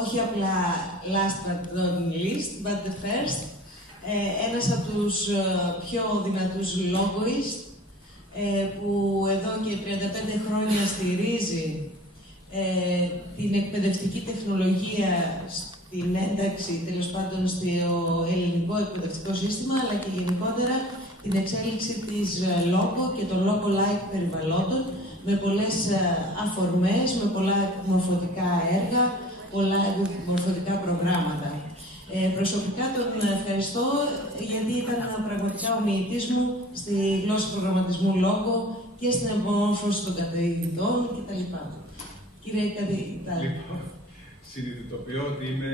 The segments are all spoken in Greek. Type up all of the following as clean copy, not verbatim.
όχι απλά last but not least, but the first, ένας από τους πιο δυνατούς logoist, που εδώ και 35 χρόνια στηρίζει την εκπαιδευτική τεχνολογία στην ένταξη, τέλος πάντων, στο ελληνικό εκπαιδευτικό σύστημα, αλλά και γενικότερα την εξέλιξη της logo και των logo-like περιβαλλόντων, με πολλές αφορμές, με πολλά μορφωτικά έργα, πολλά μορφωτικά προγράμματα. Προσωπικά τον ευχαριστώ, γιατί ήταν πραγματικά ο μοιητής μου στη γλώσσα προγραμματισμού λόγο και στην επομόρφωση των καθηγητών κτλ. Κύριε καθηγητά. Λοιπόν, συνειδητοποιώ ότι είμαι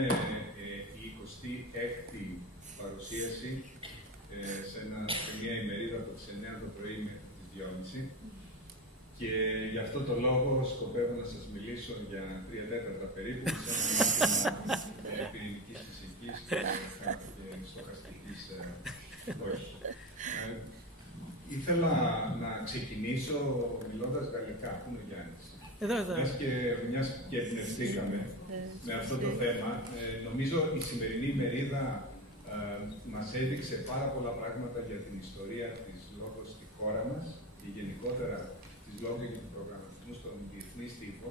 η 26η παρουσίαση σε μια ημερίδα από τις 9 το πρωί μέχρι τις 2.30. Και γι' αυτό το λόγο σκοπεύω να σας μιλήσω για 3/4 περίπου σε ένα μάθημα πυρηνικής φυσικής και στοχαστικής όχι. Ήθελα να ξεκινήσω μιλώντας γαλλικά. Πού είναι ο Γιάννης? Εδώ. Μιας και εμπνευστήκαμε με αυτό το θέμα, νομίζω η σημερινή ημερίδα μας έδειξε πάρα πολλά πράγματα για την ιστορία της λόγω στη χώρα μας και γενικότερα της λόγω και του προγραμματισμού στον διεθνή τύπο,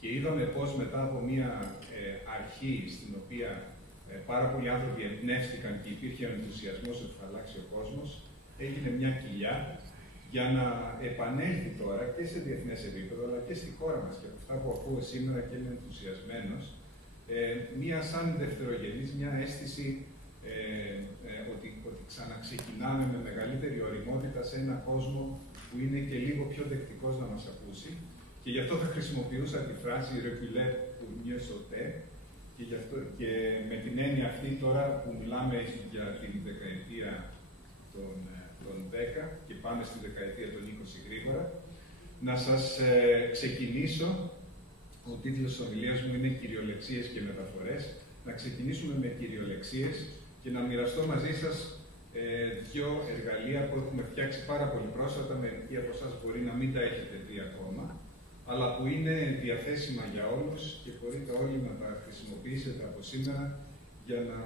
και είδαμε πώς μετά από μια αρχή στην οποία πάρα πολλοί άνθρωποι εμπνεύστηκαν και υπήρχε ο ενθουσιασμός ότι θα αλλάξει ο κόσμος, έγινε μια κοιλιά για να επανέλθει τώρα και σε διεθνές επίπεδο αλλά και στη χώρα μας. Και από αυτά που ακούω σήμερα και είμαι ενθουσιασμένος, μια σαν δευτερογενής, μια αίσθηση ότι ξαναξεκινάμε με μεγαλύτερη οριμότητα σε έναν κόσμο που είναι και λίγο πιο δεκτικός να μας ακούσει. Και γι' αυτό θα χρησιμοποιούσα τη φράση «reculer pour mieux sauter», και με την έννοια αυτή τώρα που μιλάμε για την δεκαετία των 10 και πάμε στη δεκαετία των 20 γρήγορα, να σας ξεκινήσω. Ο τίτλος της ομιλίας μου είναι «Κυριολεξίες και μεταφορές». Να ξεκινήσουμε με κυριολεξίες και να μοιραστώ μαζί σας δύο εργαλεία που έχουμε φτιάξει πάρα πολύ πρόσφατα. Μερικοί από εσάς μπορεί να μην τα έχετε δει ακόμα, αλλά που είναι διαθέσιμα για όλους και μπορείτε όλοι να τα χρησιμοποιήσετε από σήμερα για να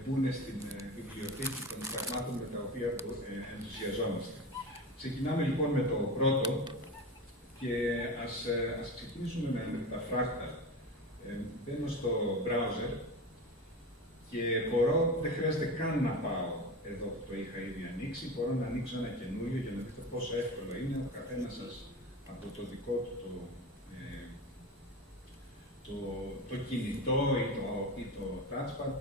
μπουν στην βιβλιοθήκη των πραγμάτων με τα οποία ενθουσιαζόμαστε. Ξεκινάμε λοιπόν με το πρώτο και ας ξεκινήσουμε με τα fractal. Μπαίνω στο browser και δεν χρειάζεται καν να πάω εδώ που το είχα ήδη ανοίξει. Μπορώ να ανοίξω ένα καινούριο για να δείτε πόσο εύκολο είναι ο καθένας σας από το δικό του το κινητό ή το touchpad,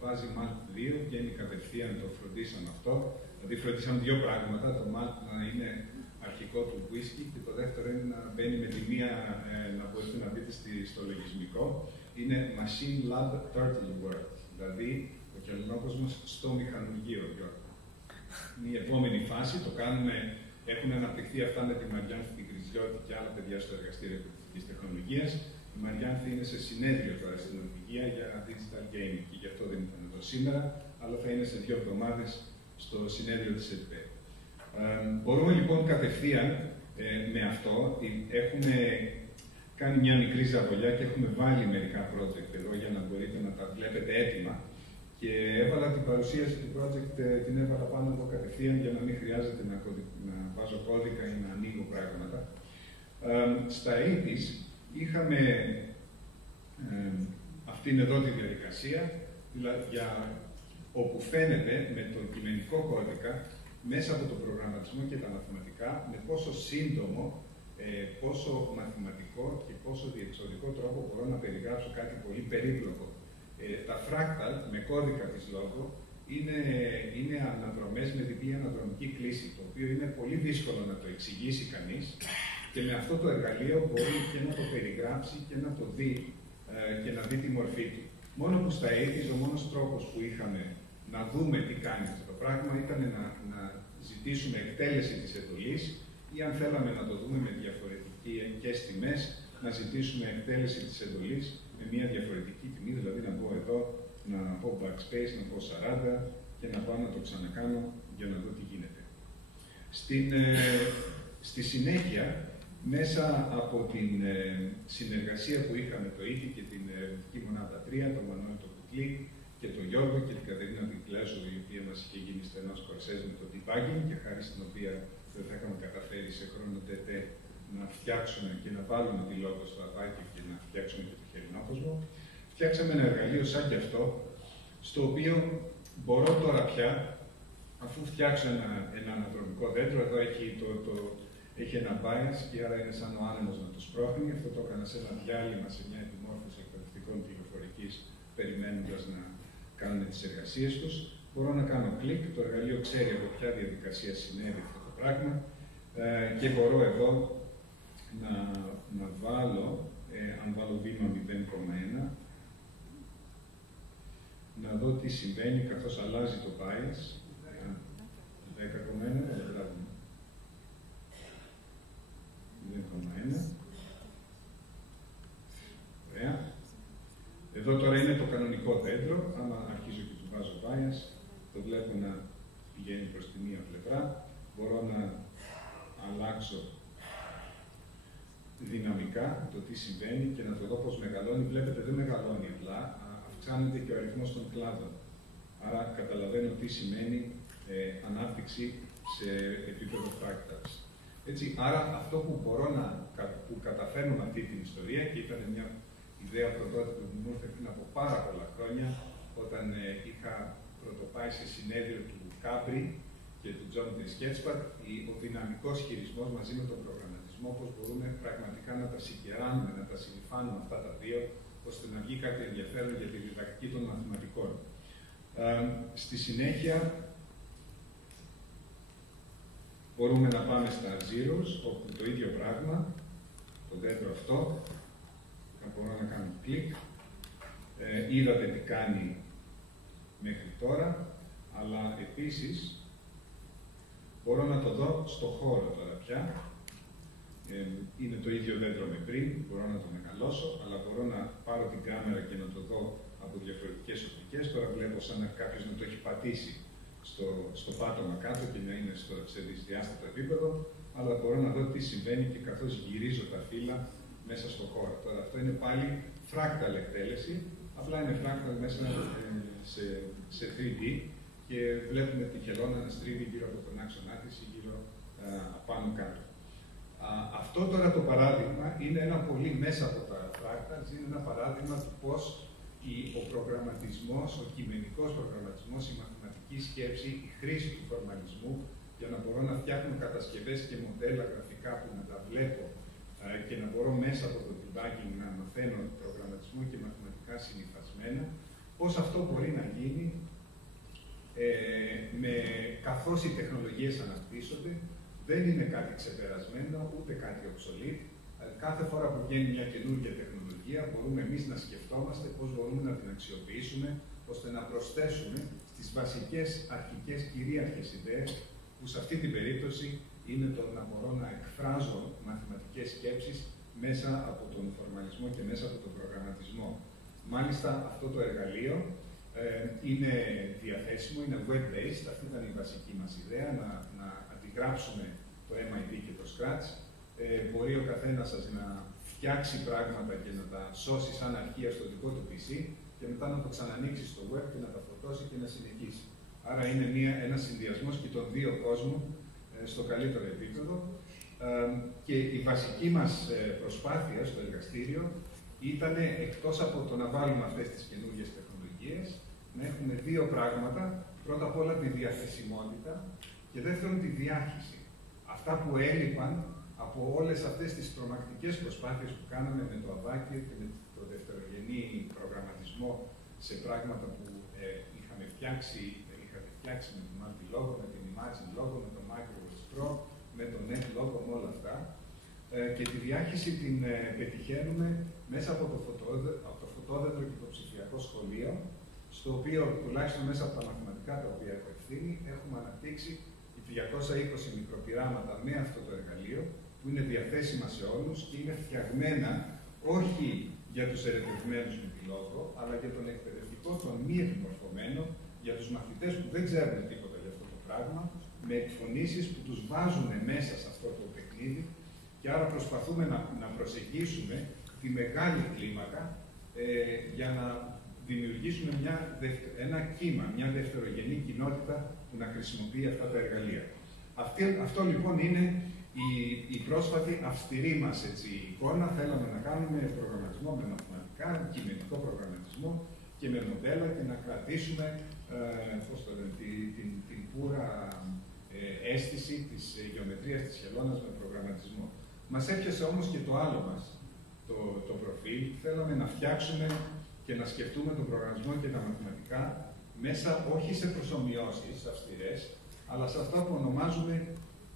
βάζει Malt 2, βγαίνει κατευθείαν, το φροντίσαμε αυτό. Δηλαδή φροντίσαμε δύο πράγματα, το Malt να είναι αρχικό του whisky και το δεύτερο είναι να μπαίνει με τη μία, να μπορείτε να μπείτε στο λογισμικό. Είναι Machine Lab Turtle World, δηλαδή ο κελληνόκοσμος στο μηχανουργείο. Είναι η επόμενη φάση, το κάνουμε, έχουν αναπτυχθεί αυτά με τη Μαριάνθη, την Κρυζιώτη και άλλα παιδιά στο εργαστήριο εκπαιδευτικής τεχνολογίας. Η Μαριάνθη είναι σε συνέδριο τώρα στην Νορβηγία για digital gaming και γι' αυτό δεν ήταν εδώ σήμερα, αλλά θα είναι σε 2 εβδομάδες στο συνέδριο της ΕΤΠΕ. Μπορούμε λοιπόν κατευθείαν με αυτό, έχουμε κάνει μια μικρή ζαβολιά και έχουμε βάλει μερικά project εδώ για να μπορείτε να τα βλέπετε έτοιμα. Και έβαλα την παρουσίαση του project, την έβαλα πάνω εδώ κατευθείαν για να μην χρειάζεται να βάζω κώδικα ή να ανοίγω πράγματα. Στα 80's είχαμε αυτήν εδώ τη διαδικασία, δηλαδή όπου φαίνεται με τον κειμενικό κώδικα, μέσα από τον προγραμματισμό και τα μαθηματικά, με πόσο σύντομο, πόσο μαθηματικό και πόσο διεξοδικό τρόπο μπορώ να περιγράψω κάτι πολύ περίπλοκο. Τα fractal με κώδικα της Logo είναι αναδρομές με διπλή αναδρομική κλίση, το οποίο είναι πολύ δύσκολο να το εξηγήσει κανείς και με αυτό το εργαλείο μπορεί και να το περιγράψει και να το δει και να δει τη μορφή του. Μόνο που στα 80's ο μόνος τρόπος που είχαμε να δούμε τι κάνει αυτό το πράγμα ήταν να ζητήσουμε εκτέλεση της εντολής ή αν θέλαμε να το δούμε με διαφορετικές τιμές, να ζητήσουμε εκτέλεση της εντολής με μια διαφορετική τιμή, δηλαδή να μπω εδώ, να πω backspace, να πω 40 και να πάω να το ξανακάνω για να δω τι γίνεται. Στη συνέχεια μέσα από την συνεργασία που είχαμε το ΙΤΙ και την ερευνητική μονάδα 3, τον Μανώλη τον Κουτλή και τον Γιώργο και την Κατερίνα Δικλάζου, η οποία μας είχε γίνει στενός κορσές με το debugging και χάρη στην οποία δεν θα είχαμε καταφέρει σε χρόνο τετέ να φτιάξουμε και να βάλουμε τη λόγο στο αβάκι και να φτιάξουμε και το χερινόκοσμο. Φτιάξαμε ένα εργαλείο σαν και αυτό, στο οποίο μπορώ τώρα πια, αφού φτιάξω ένα αναδρομικό δέντρο, εδώ έχει ένα bias και άρα είναι σαν ο άνεμος να το σπρώχνει. Αυτό το έκανα σε ένα διάλειμμα, σε μια επιμόρφωση εκπαιδευτικών πληροφορικής, περιμένοντας να κάνουν τις εργασίες τους. Μπορώ να κάνω κλικ, το εργαλείο ξέρει από ποια διαδικασία συνέβη αυτό το πράγμα και μπορώ εδώ να βάλω, αν βάλω βήμα 0,1, να δω τι συμβαίνει καθώς αλλάζει το bias. 10,1, δηλαδή 0,1. Ωραία. Εδώ τώρα είναι το κανονικό δέντρο. Άμα αρχίζω και του βάζω bias, το βλέπω να πηγαίνει προς τη μία πλευρά. Μπορώ να αλλάξω δυναμικά το τι συμβαίνει και να το δω πώς μεγαλώνει. Βλέπετε, δεν μεγαλώνει απλά, αυξάνεται και ο αριθμός των κλάδων. Άρα καταλαβαίνω τι σημαίνει ανάπτυξη σε επίπεδο fractals. Έτσι, άρα αυτό που καταφέρνω με αυτή την ιστορία, και ήταν μια ιδέα πρωτότυπη που μου ήρθε πριν από πάρα πολλά χρόνια, όταν είχα πρωτοπάει σε συνέδριο του Κάπρι και του Geometry Sketchpad, ο δυναμικός χειρισμός μαζί με τον προγραμματισμό, πώς μπορούμε πραγματικά να τα συγκεράνουμε, να τα συνυφάνουμε αυτά τα δύο, ώστε να βγει κάτι ενδιαφέρον για τη διδακτική των μαθηματικών. Στη συνέχεια, μπορούμε να πάμε στα zeros, όπου το ίδιο πράγμα, το δέντρο αυτό, θα μπορώ να κάνω κλικ. Είδατε τι κάνει μέχρι τώρα, αλλά επίσης μπορώ να το δω στο χώρο τώρα πια. Είναι το ίδιο δέντρο με πριν, μπορώ να το μεγαλώσω, αλλά μπορώ να πάρω την κάμερα και να το δω από διαφορετικές οπτικές. Τώρα βλέπω σαν να κάποιος να το έχει πατήσει στο πάτωμα κάτω και να είναι σε δυσδιάστατο επίπεδο, αλλά μπορώ να δω τι συμβαίνει και καθώς γυρίζω τα φύλλα μέσα στο χώρο. Τώρα αυτό είναι πάλι fractal εκτέλεση, απλά είναι fractal μέσα σε 3D και βλέπουμε τη χελώνα να στρίβει γύρω από τον άξονά της ή γύρω απάνω κάτω. Αυτό τώρα το παράδειγμα είναι ένα πολύ μέσα από τα fractals, είναι ένα παράδειγμα του πώς ο προγραμματισμός, ο κειμενικός προγραμματισμός, η μαθηματική σκέψη, η χρήση του φορμαλισμού, για να μπορώ να φτιάχνω κατασκευές και μοντέλα γραφικά που να τα βλέπω και να μπορώ μέσα από το debugging να μαθαίνω προγραμματισμό και μαθηματικά συνυφασμένα, πώς αυτό μπορεί να γίνει καθώς οι τεχνολογίες αναπτύσσονται. Δεν είναι κάτι ξεπερασμένο, ούτε κάτι obsolete. Κάθε φορά που βγαίνει μια καινούργια τεχνολογία, μπορούμε εμείς να σκεφτόμαστε πώς μπορούμε να την αξιοποιήσουμε, ώστε να προσθέσουμε στις βασικές αρχικές κυρίαρχες ιδέες, που σε αυτή την περίπτωση είναι το να μπορώ να εκφράζω μαθηματικές σκέψεις μέσα από τον φορμαλισμό και μέσα από τον προγραμματισμό. Μάλιστα, αυτό το εργαλείο είναι διαθέσιμο, είναι web-based, αυτή ήταν η βασική μας ιδέα, να αντιγράψουμε το MIT και το Scratch. Μπορεί ο καθένας σας να φτιάξει πράγματα και να τα σώσει σαν αρχεία στο δικό του PC και μετά να το ξανανοίξει στο web και να τα φορτώσει και να συνεχίσει. Άρα είναι ένας συνδυασμός και των δύο κόσμων στο καλύτερο επίπεδο. Και η βασική μας προσπάθεια στο εργαστήριο ήταν, εκτός από το να βάλουμε αυτές τις καινούργιες τεχνολογίες, να έχουμε δύο πράγματα. Πρώτα απ' όλα τη διαθεσιμότητα και δεύτερον τη διάχυση. Αυτά που έλειπαν από όλες αυτές τις τρομακτικές προσπάθειες που κάναμε με το Αβάκιο και με το δευτερογενή προγραμματισμό σε πράγματα που είχατε φτιάξει με το Multilogo, με την Imagine Logo, με το Microsoft Pro, με το Net Logo, με όλα αυτά. Και τη διάχυση την πετυχαίνουμε μέσα από το φωτόδεντρο και το ψηφιακό σχολείο, στο οποίο τουλάχιστον μέσα από τα μαθηματικά τα οποία έχω ευθύνη, έχουμε αναπτύξει 220 μικροπειράματα με αυτό το εργαλείο, που είναι διαθέσιμα σε όλους και είναι φτιαγμένα όχι για τους ερευνητικούς με τη λόγο, αλλά για τον εκπαιδευτικό, τον μη επιμορφωμένο, για τους μαθητές που δεν ξέρουν τίποτα για αυτό το πράγμα, με εκφωνήσεις που τους βάζουν μέσα σε αυτό το παιχνίδι Και άρα προσπαθούμε να προσεγγίσουμε τη μεγάλη κλίμακα για να δημιουργήσουμε ένα κύμα, μια δευτερογενή κοινότητα που να χρησιμοποιεί αυτά τα εργαλεία. Αυτό λοιπόν είναι η πρόσφατη αυστηρή μας εικόνα. Θέλαμε να κάνουμε προγραμματισμό με μαθηματικά, κειμενικό προγραμματισμό και με μοντέλα και να κρατήσουμε την πούρα αίσθηση της γεωμετρίας της χελώνας με προγραμματισμό. Μας έπιασε όμως και το άλλο μας, το προφίλ. Θέλαμε να φτιάξουμε και να σκεφτούμε τον προγραμματισμό και τα μαθηματικά μέσα όχι σε προσομοιώσεις αυστηρές, αλλά σε αυτά που ονομάζουμε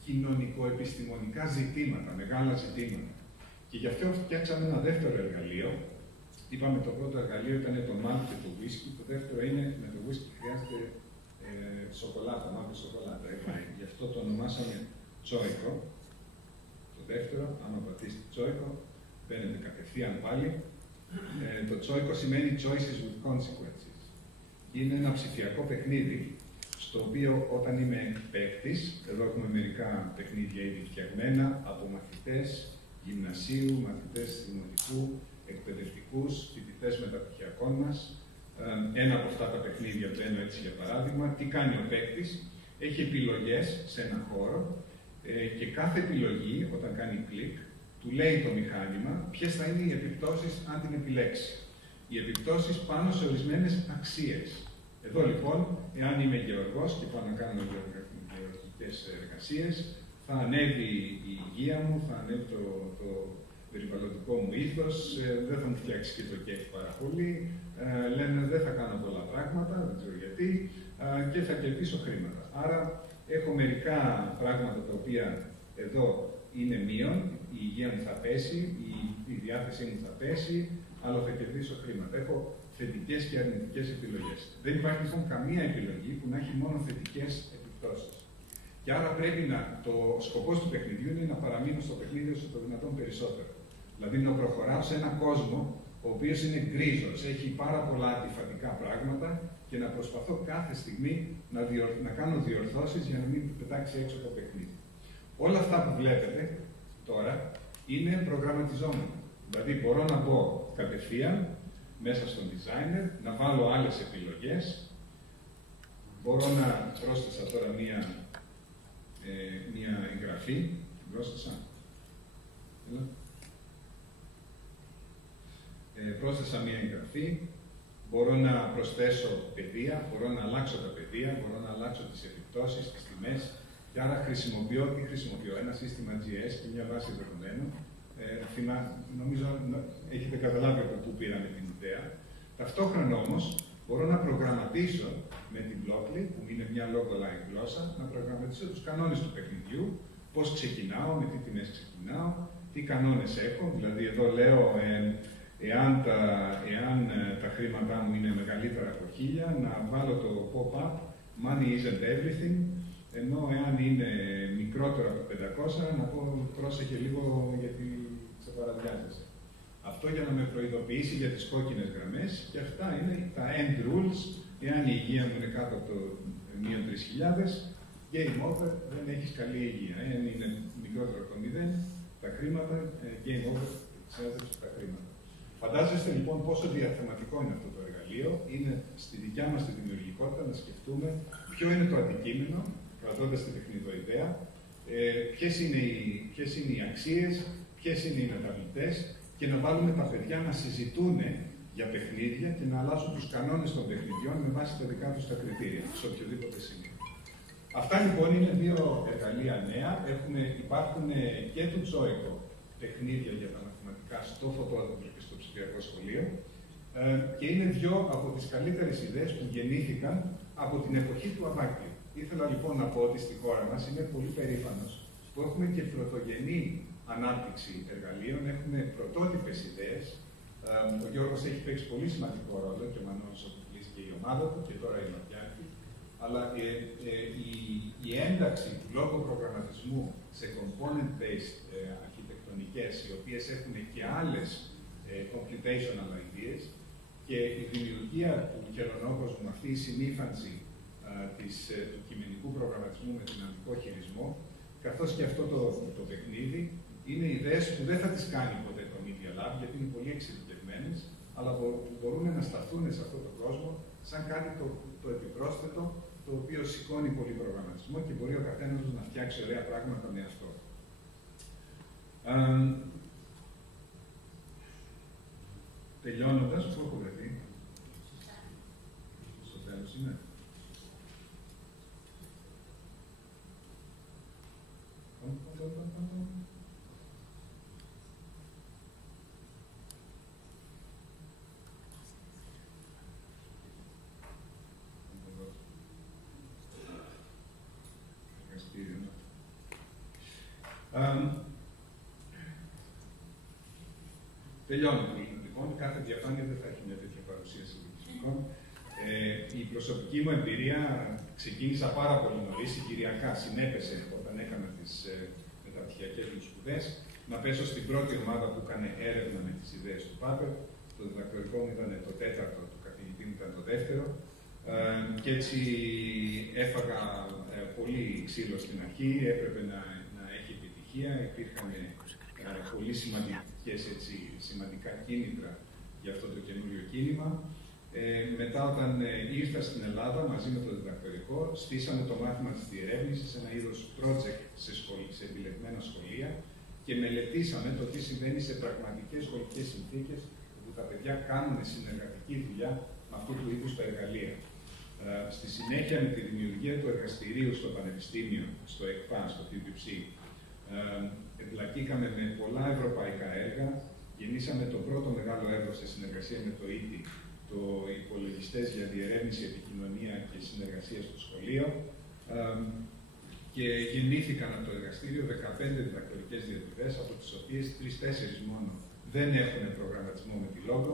κοινωνικο-επιστημονικά ζητήματα, μεγάλα ζητήματα. Και γι' αυτό φτιάξαμε ένα δεύτερο εργαλείο. Είπαμε το πρώτο εργαλείο ήταν το μάλτ και το whisky, το δεύτερο είναι με το whisky χρειάζεται σοκολάτα, μαύρη σοκολάτα. Γι' αυτό το ονομάσαμε τσόικο. Το δεύτερο, άμα πατήσετε τσόικο, μπαίνετε κατευθείαν πάλι. Το τσόικο σημαίνει choices with consequences. Είναι ένα ψηφιακό παιχνίδι, στο οποίο όταν είμαι παίκτης, εδώ έχουμε μερικά παιχνίδια ήδη φτιαγμένα από μαθητές γυμνασίου, μαθητές δημοτικού, εκπαιδευτικούς, φοιτητές μεταπτυχιακών μας. Ένα από αυτά τα παιχνίδια μπαίνω έτσι για παράδειγμα. Τι κάνει ο παίκτης? Έχει επιλογές σε ένα χώρο και κάθε επιλογή, όταν κάνει κλικ, του λέει το μηχάνημα ποιες θα είναι οι επιπτώσεις αν την επιλέξει. Οι επιπτώσεις πάνω σε ορισμένες αξίες. Εδώ λοιπόν, εάν είμαι γεωργός και πάω να κάνω γεωργικές εργασίες, θα ανέβει η υγεία μου, θα ανέβει το περιβαλλοντικό μου ήθος, δεν θα μου φτιάξει και το κέφι πάρα πολύ, λένε δεν θα κάνω πολλά πράγματα, δεν ξέρω γιατί, και θα κερδίσω χρήματα. Άρα έχω μερικά πράγματα τα οποία εδώ είναι μείον, η υγεία μου θα πέσει, η διάθεσή μου θα πέσει, αλλά θα κερδίσω χρήματα. Έχω θετικές και αρνητικές επιλογές. Δεν υπάρχει λοιπόν καμία επιλογή που να έχει μόνο θετικές επιπτώσεις. Και άρα πρέπει ο σκοπός του παιχνιδιού είναι να παραμείνω στο παιχνίδι όσο το δυνατόν περισσότερο. Δηλαδή να προχωράω σε έναν κόσμο ο οποίος είναι γκρίζος, έχει πάρα πολλά αντιφατικά πράγματα και να προσπαθώ κάθε στιγμή να κάνω διορθώσεις για να μην πετάξει έξω το παιχνίδι. Όλα αυτά που βλέπετε τώρα είναι προγραμματιζόμενα. Δηλαδή μπορώ να μπω κατευθείαν μέσα στον designer, να βάλω άλλες επιλογές. Μπορώ να πρόσθεσα τώρα μία εγγραφή. Πρόσθεσα. Πρόσθεσα μία εγγραφή. Μπορώ να προσθέσω πεδία, μπορώ να αλλάξω τα πεδία, μπορώ να αλλάξω τις επιπτώσεις, τις τιμές. Και άρα χρησιμοποιώ ένα σύστημα GS και μια βάση δεδομένων. Νομίζω έχετε καταλάβει από πού πήραμε την ιδέα. Ταυτόχρονα όμως μπορώ να προγραμματίσω με την Blockly, που είναι μια logo-like γλώσσα, να προγραμματίσω τους κανόνες του παιχνιδιού, πώς ξεκινάω, με τι τιμές ξεκινάω, τι κανόνες έχω. Δηλαδή εδώ λέω, εάν τα χρήματά μου είναι μεγαλύτερα από 1000, να βάλω το pop-up money isn't everything, ενώ εάν είναι μικρότερο από 500, να πω πρόσεχε λίγο γιατί σε παραδιάζεσαι. Αυτό για να με προειδοποιήσει για τις κόκκινες γραμμές, και αυτά είναι τα end rules. Εάν η υγεία μου είναι κάτω από το μείον 3.000, game over, δεν έχεις καλή υγεία. Εάν είναι μικρότερο από το 0, τα χρήματα, game over, εξέταση τα χρήματα. Φαντάζεστε λοιπόν πόσο διαθεματικό είναι αυτό το εργαλείο. Είναι στη δικιά μας τη δημιουργικότητα να σκεφτούμε ποιο είναι το αντικείμενο, κρατώντας την παιχνιδοειδέα, ποιες είναι οι αξίες, ποιες είναι οι μεταβλητές, και να βάλουμε τα παιδιά να συζητούν για παιχνίδια και να αλλάζουν τους κανόνες των παιχνιδιών με βάση τα δικά τους τα κριτήρια, σε οποιοδήποτε σημείο. Αυτά λοιπόν είναι δύο εργαλεία νέα. Υπάρχουν και του Τσόικο παιχνίδια για τα μαθηματικά στο φωτόδεντρο και στο ψηφιακό σχολείο, και είναι δύο από τις καλύτερες ιδέες που γεννήθηκαν από την εποχή του Αβάκλειου. Ήθελα λοιπόν να πω ότι στη χώρα μας είμαι πολύ περήφανος που έχουμε και πρωτογενή ανάπτυξη εργαλείων, έχουμε πρωτότυπες ιδέες. Ο Γιώργος έχει παίξει πολύ σημαντικό ρόλο, και ο Μανώλης ο Κουκλής και η ομάδα του, και τώρα η Μαριάκη. Αλλά η ένταξη του λόγου προγραμματισμού σε component-based αρχιτεκτονικές, οι οποίες έχουν και άλλες computational ideas, και η δημιουργία του χελωνόκοσμου, αυτή η συνήφανση του κειμενικού προγραμματισμού με δυναμικό χειρισμό, καθώς και αυτό το παιχνίδι, Είναι ιδέες που δεν θα τις κάνει ποτέ το Media Lab, γιατί είναι πολύ εξειδικευμένες, αλλά που μπορούν να σταθούν σε αυτόν τον κόσμο σαν κάτι το επιπρόσθετο, το οποίο σηκώνει πολύ προγραμματισμό και μπορεί ο καθένας να φτιάξει ωραία πράγματα με αυτό. Τελειώνοντας, πού έχω βρεθεί? Στο τέλος είναι. Τελειώνω. Λοιπόν, κάθε διαφάνεια δεν θα έχει μια τέτοια παρουσίαση λογισμικών. Η προσωπική μου εμπειρία ξεκίνησα πάρα πολύ νωρίς, συγκυριακά συνέπεσε όταν έκανα τις μεταπτυχιακές μου σπουδές, να πέσω στην πρώτη ομάδα που έκανε έρευνα με τις ιδέες του Πάπερ. Το διδακτορικό μου ήταν το τέταρτο, του καθηγητή μου ήταν το δεύτερο. Και έτσι έφαγα πολύ ξύλο στην αρχή, έπρεπε να έχει επιτυχία, υπήρχαν πολύ σημαντικά κίνητρα για αυτό το καινούριο κίνημα. Μετά, όταν ήρθα στην Ελλάδα μαζί με το διδακτορικό, στήσαμε το μάθημα της διερεύνησης, ένα είδος project σε επιλεγμένα σχολεία και μελετήσαμε το τι συμβαίνει σε πραγματικές σχολικές συνθήκες όπου τα παιδιά κάνουν συνεργατική δουλειά με αυτού του είδους τα εργαλεία. Στη συνέχεια, με τη δημιουργία του εργαστηρίου στο Πανεπιστήμιο, στο ΕΚΠΑ, στο PPC, εμπλακήκαμε με πολλά ευρωπαϊκά έργα. Γεννήσαμε το πρώτο μεγάλο έργο σε συνεργασία με το ΙΤΙ, το Υπολογιστές για Διερεύνηση, Επικοινωνία και Συνεργασία στο Σχολείο. Και γεννήθηκαν από το εργαστήριο 15 διδακτορικές διατριβές, από τις οποίες 3-4 μόνο δεν έχουν προγραμματισμό με τη Λόγο.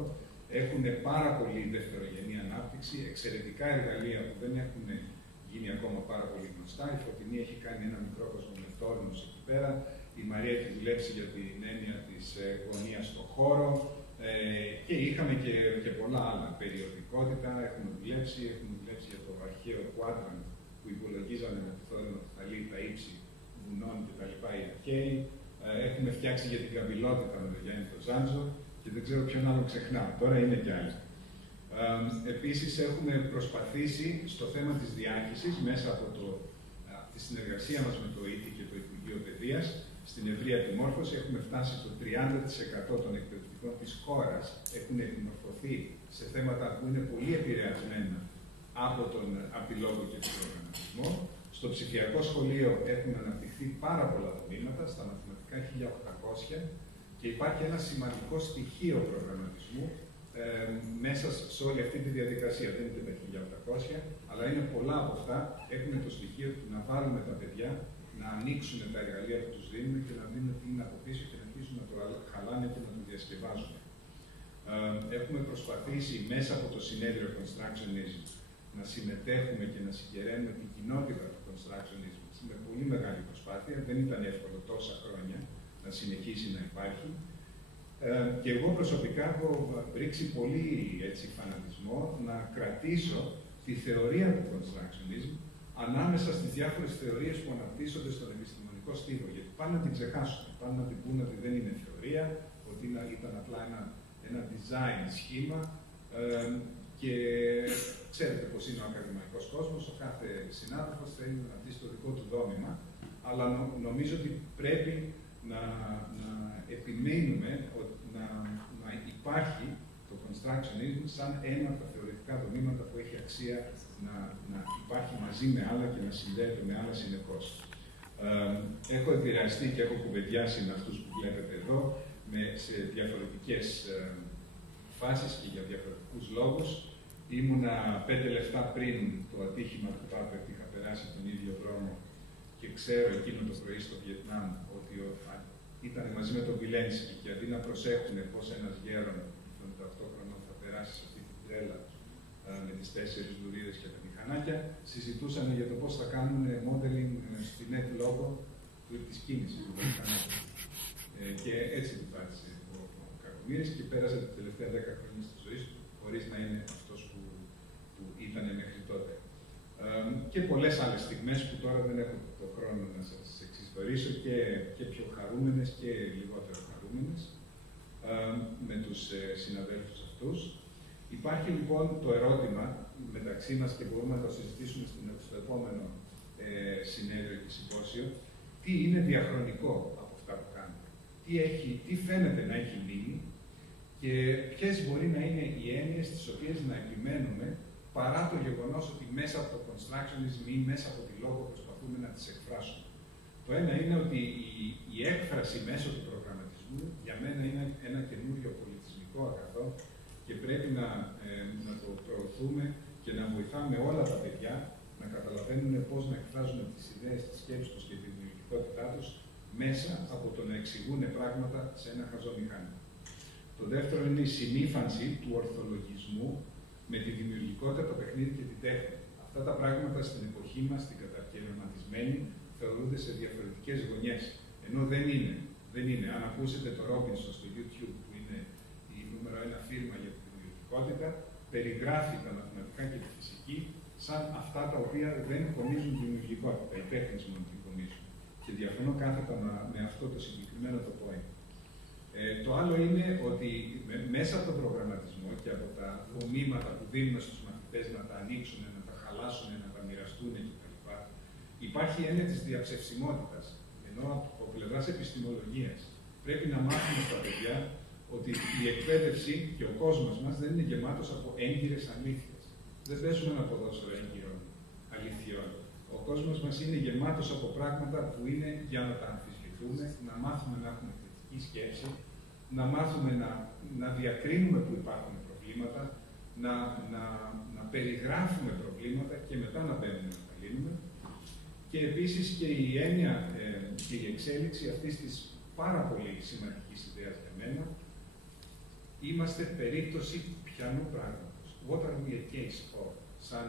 Έχουν πάρα πολύ δευτερογενή ανάπτυξη, εξαιρετικά εργαλεία που δεν έχουν γίνει ακόμα πάρα πολύ γνωστά. Η Φωτεινή έχει κάνει ένα μικρό κόσμο με τόρνους εκεί πέρα. Η Μαρία έχει δουλέψει για την έννοια της γωνίας στον χώρο. Και είχαμε και πολλά άλλα. Περιοδικότητα έχουμε δουλέψει για το αρχαίο Quadrant που υπολογίζανε με το θόρυβο του Θαλή τα ύψη βουνών κτλ. Οι αρχαίοι. Έχουμε φτιάξει για την καμπυλότητα με τον Γιάννη τον Ζάντζο και δεν ξέρω ποιον άλλο ξεχνάω. Τώρα είναι κι άλλοι. Επίσης, έχουμε προσπαθήσει στο θέμα της διάχυσης μέσα από τη συνεργασία μας με το ΙΤΙ και το Υπουργείο Παιδείας. Στην ευρεία επιμόρφωση έχουμε φτάσει το 30% των εκπαιδευτικών της χώρας έχουν επιμορφωθεί σε θέματα που είναι πολύ επηρεασμένα από τον Λόγο και τον προγραμματισμό. Στο ψηφιακό σχολείο έχουν αναπτυχθεί πάρα πολλά τμήματα, στα μαθηματικά 1800 και υπάρχει ένα σημαντικό στοιχείο προγραμματισμού μέσα σε όλη αυτή τη διαδικασία. Δεν είναι τα 1800, αλλά είναι πολλά από αυτά έχουν το στοιχείο του να βάλουμε τα παιδιά να ανοίξουν τα εργαλεία που τους δίνουν και να δίνουν τι είναι από πίσω και να αρχίσουν να το χαλάνε και να το διασκευάζουν. Έχουμε προσπαθήσει μέσα από το συνέδριο Constructionism να συμμετέχουμε και να συγκεραίνουμε την κοινότητα του Constructionism με πολύ μεγάλη προσπάθεια. Δεν ήταν εύκολο τόσα χρόνια να συνεχίσει να υπάρχει. Και εγώ προσωπικά έχω ρίξει πολύ φανατισμό να κρατήσω τη θεωρία του Constructionism ανάμεσα στις διάφορες θεωρίες που αναπτύσσονται στον επιστημονικό στίβο. Γιατί πάνε να την ξεχάσουν, πάνε να την πούνε ότι δεν είναι θεωρία, ότι ήταν απλά ένα design σχήμα. Και ξέρετε πώς είναι ο ακαδημαϊκός κόσμος, ο κάθε συνάδελφος θέλει να δει στο δικό του δόμημα, αλλά νομίζω ότι πρέπει να επιμένουμε να υπάρχει το constructionism σαν ένα από τα θεωρητικά δομήματα που έχει αξία να υπάρχει μαζί με άλλα και να συνδέεται με άλλα συνεχώς. Έχω επηρεαστεί και έχω κουβεντιάσει με αυτούς που βλέπετε εδώ σε διαφορετικές φάσεις και για διαφορετικούς λόγους. Ήμουνα 5 λεπτά πριν το ατύχημα του Πάπερ, είχα περάσει τον ίδιο δρόμο και ξέρω εκείνο το πρωί στο Βιετνάμ ότι ήταν μαζί με τον Βιλένσκι και αντί να προσέχουν πώς ένας γέρον των 78 χρονών θα περάσει σε αυτή την τρέλα με τις 4 λουρίδες και τα μηχανάκια, συζητούσαν για το πώς θα κάνουν modeling στη net logo της κίνησης του μηχανάκια. Και έτσι του πάτησε ο Κακομοίρης και πέρασε τα τελευταία 10 χρόνια στη ζωή του χωρίς να είναι αυτός που ήταν μέχρι τότε. και πολλές άλλες στιγμές που τώρα δεν έχω το χρόνο να σας εξιστορήσω και πιο χαρούμενες και λιγότερο χαρούμενες με τους συναδέλφους αυτούς. Υπάρχει λοιπόν το ερώτημα μεταξύ μας και μπορούμε να το συζητήσουμε στο επόμενο συνέδριο και συμπόσιο, τι είναι διαχρονικό από αυτά που κάνουμε, τι φαίνεται να έχει μείνει και ποιες μπορεί να είναι οι έννοιες τις οποίες να επιμένουμε παρά το γεγονός ότι μέσα από το constructionism ή μέσα από τη λόγο προσπαθούμε να τις εκφράσουμε. Το ένα είναι ότι η έκφραση μέσω του προγραμματισμού για μένα είναι ένα καινούριο πολιτισμικό αγαθό και πρέπει να το προωθούμε και να βοηθάμε όλα τα παιδιά να καταλαβαίνουν πώς να εκφράζουν τις ιδέες, τις σκέψεις τους και τη δημιουργικότητά τους μέσα από το να εξηγούν πράγματα σε ένα χαζό μηχάνημα. Το δεύτερο είναι η συνύφανση του ορθολογισμού με τη δημιουργικότητα, το παιχνίδι και την τέχνη. Αυτά τα πράγματα στην εποχή μας, στην κατακαιρματισμένη, θεωρούνται σε διαφορετικές γωνιές. Ενώ δεν είναι. Αν ακούσετε το Robinson στο YouTube, που είναι η νούμερο 1 φίρμα για τη δημιουργικότητα, περιγράφει τα μαθηματικά και τη φυσική σαν αυτά τα οποία δεν κομίζουν δημιουργικότητα. Οι τέχνες μόνο την κομίζουν. Και διαφωνώ κάθετα με αυτό το συγκεκριμένο το point. Το άλλο είναι ότι μέσα από τον προγραμματισμό και από τα δομήματα που δίνουμε στους μαθητές να τα ανοίξουν, να τα χαλάσουν, να τα μοιραστούν κτλ. Υπάρχει η έννοια της διαψευσιμότητας. Ενώ από πλευράς επιστημολογίας πρέπει να μάθουμε στα παιδιά ότι η εκπαίδευση και ο κόσμος μας δεν είναι γεμάτος από έγκυρες αλήθειες. Δεν παίζουμε ένα ποδόσφαιρο έγκυρων αληθιών. Ο κόσμος μας είναι γεμάτος από πράγματα που είναι για να τα αμφισβητούμε, να μάθουμε να έχουμε κριτική σκέψη, να μάθουμε να διακρίνουμε που υπάρχουν προβλήματα, να περιγράφουμε προβλήματα και μετά να μπαίνουμε να τα λύνουμε. Και επίσης και η έννοια και η εξέλιξη αυτής της πάρα πολύ σημαντικής ιδέας για μένα, είμαστε περίπτωση πιανού πράγματος. What are we a case of, σαν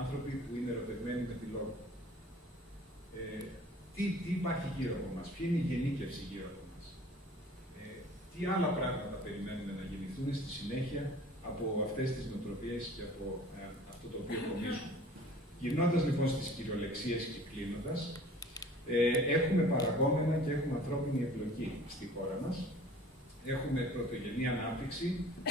άνθρωποι που είναι ερωτευμένοι με τη λόγο. Τι υπάρχει γύρω από μας, ποια είναι η γενίκευση γύρω από μας. Τι άλλα πράγματα περιμένουμε να γεννηθούν στη συνέχεια από αυτές τις νοοτροπίες και από αυτό το οποίο κομίζουμε. Γυρνώντας λοιπόν στις κυριολεξίες και κλείνοντας, έχουμε παραγόμενα και έχουμε ανθρώπινη εμπλοκή στη χώρα μας. Έχουμε πρωτογενή ανάπτυξη,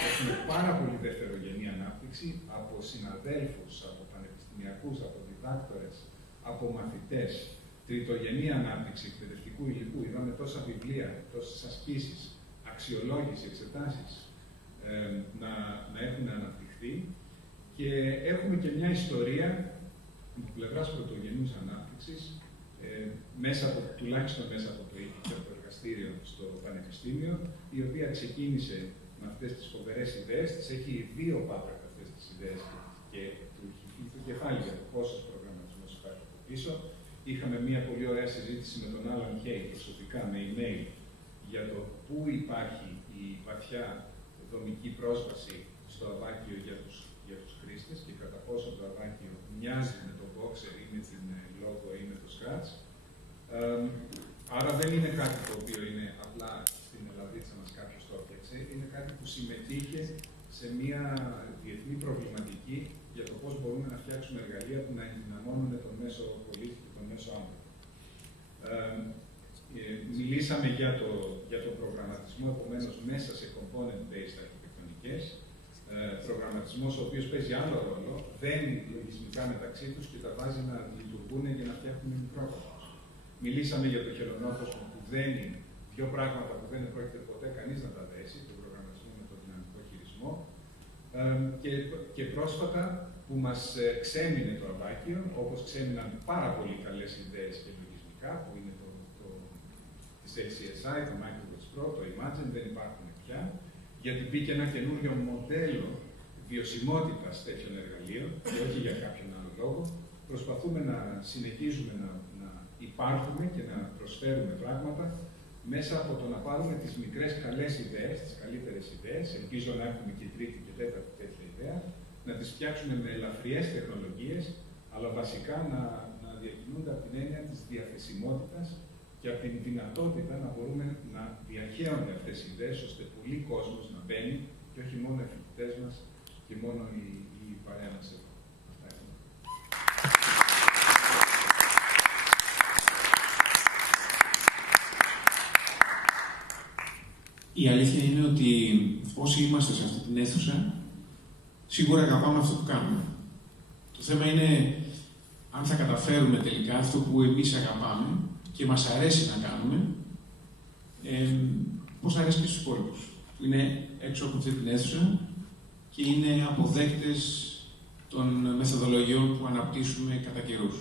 έχουμε πάρα πολύ δευτερογενή ανάπτυξη από συναδέλφους, από πανεπιστημιακούς, από διδάκτορες, από μαθητές. Τριτογενή ανάπτυξη εκπαιδευτικού υλικού, είδαμε τόσα βιβλία, τόσες ασκήσεις, αξιολόγηση, εξετάσεις να έχουν αναπτυχθεί. Και έχουμε και μια ιστορία από πλευράς πρωτογενούς ανάπτυξης, τουλάχιστον μέσα από το εργαστήριο στο Πανεπιστήμιο, η οποία ξεκίνησε με αυτές τις φοβερές ιδέες, τις έχει δύο πάπρακα αυτές τις ιδέες και του κεφάλι για το πόσος προγραμματισμός υπάρχει από πίσω. Είχαμε μια πολύ ωραία συζήτηση με τον Άλαν Χέι προσωπικά, με email, για το πού υπάρχει η βαθιά δομική πρόσβαση στο Αβάκιο για τους χρήστες και κατά πόσο το Αβάκιο μοιάζει με το Boxer ή με την Logo ή με το Scratch. Άρα δεν είναι κάτι το οποίο είναι απλά στην Ελλαδίτσα μας κάποιος το έφτιαξε, είναι κάτι που συμμετείχε σε μια διεθνή προβληματική για το πώς μπορούμε να φτιάξουμε εργαλεία που να ενδυναμώνουν τον μέσο πολίτη και τον μέσο άνθρωπο. Μιλήσαμε για το προγραμματισμό, επομένως, μέσα σε component-based αρχιτεκτονικές. Προγραμματισμός ο οποίος παίζει άλλο ρόλο, δένει λογισμικά μεταξύ τους και τα βάζει να λειτουργούν για να φτιάχνουν μικρόκοσμος. Μιλήσαμε για το χελωνόκοσμο που δένει δύο πράγματα που δεν πρόκειται ποτέ κανείς να τα δέσει, τον προγραμματισμό με τον δυναμικό χειρισμό. Και πρόσφατα που μας ξέμεινε το Αβάκιο, όπως ξέμειναν πάρα πολύ καλές ιδέες και λογισμικά, που είναι της HCSI, το Microsoft Pro, το Imagine, δεν υπάρχουν πια, γιατί μπήκε ένα καινούριο μοντέλο βιωσιμότητας τέτοιων εργαλείων, και όχι για κάποιον άλλο λόγο. Προσπαθούμε να συνεχίζουμε να υπάρχουμε και να προσφέρουμε πράγματα μέσα από το να πάρουμε τις μικρές καλές ιδέες, τις καλύτερες ιδέες, ελπίζω να έχουμε και τρίτη και τέταρτη τέτοια ιδέα, να τις φτιάξουμε με ελαφριές τεχνολογίες, αλλά βασικά να διακινούνται από την έννοια της διαθεσιμότητας και από την δυνατότητα να μπορούμε να διαχέονται αυτές οι ιδέες, ώστε πολλοί κόσμος να μπαίνει και όχι μόνο οι φοιτητές μας και μόνο η παρέα μας εδώ. Αυτά Η αλήθεια είναι ότι όσοι είμαστε σε αυτή την αίθουσα, σίγουρα αγαπάμε αυτό που κάνουμε. Το θέμα είναι αν θα καταφέρουμε τελικά αυτό που εμείς αγαπάμε και μας αρέσει να κάνουμε, πώς αρέσει και στους υπόλοιπους, που είναι έξω από αυτή την αίθουσα και είναι αποδέκτες των μεθοδολογιών που αναπτύσσουμε κατά καιρούς.